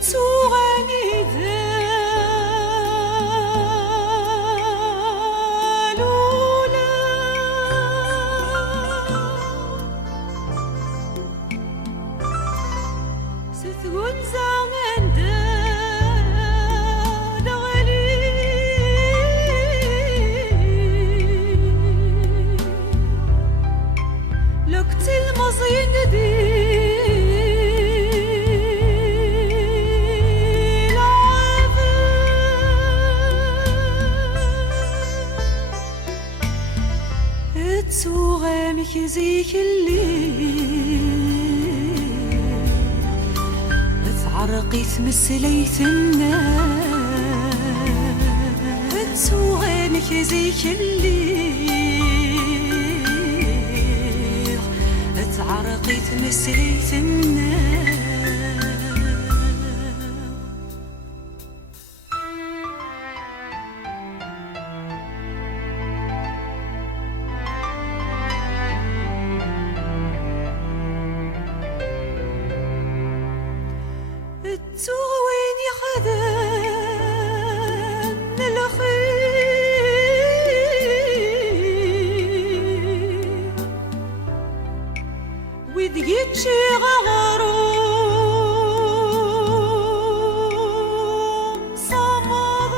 تسوغني ذالولا ستكون زعمن دغلي لقت المزين دي تسوغمك زيك الليل تعرقي تمسليت الناس تسوغمك زيك الليل تعرقي تمسليت الناس وين يخذن الخير وذيك شي غروم صمد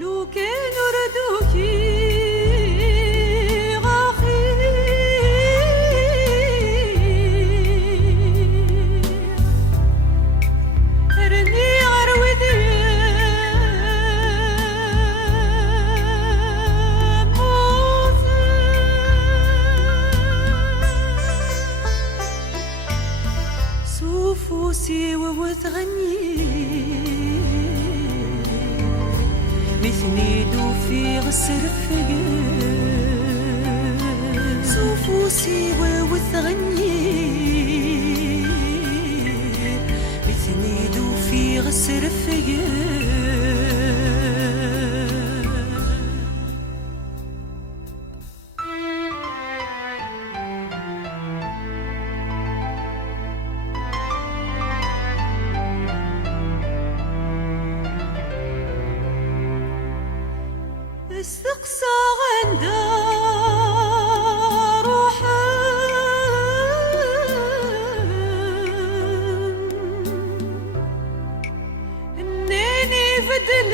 لو كان ردوكي فوسي وتغني مثني دوفي غسر فقر صوفوسي وتغني مثني دوفي غسر فقر استقصى غندا روحا انني بدل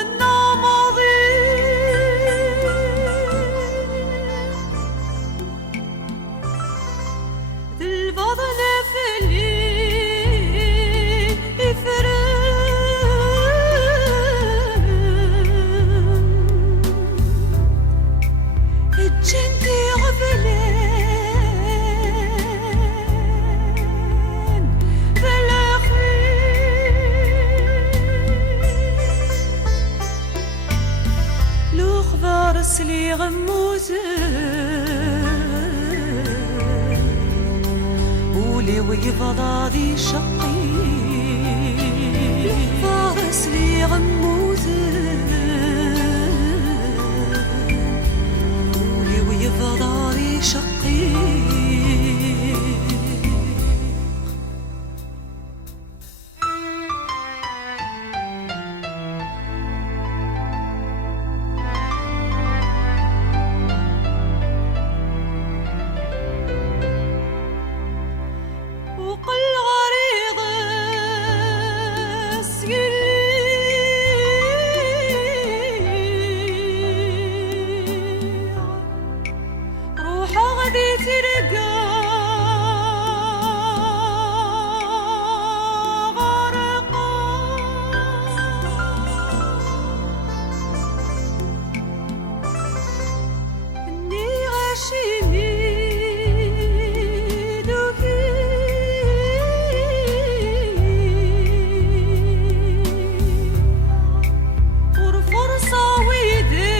النمضي ذي البطن في الليل يفرق جنتي غفلين بالأخير لو خبار سلي غموزن ولي ويفضى ذي شقي لو خبار سلي غموزن فضاري شقيق وقل غريض غدي ترقى غرقا اني غشيني دوكي والفرصة ويدي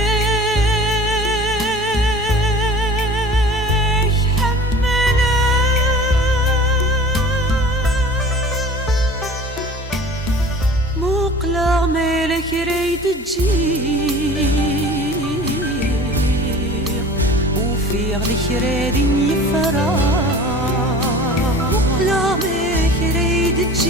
مقلع مالك ريد تجي Ur likredin yifara Ula me kredit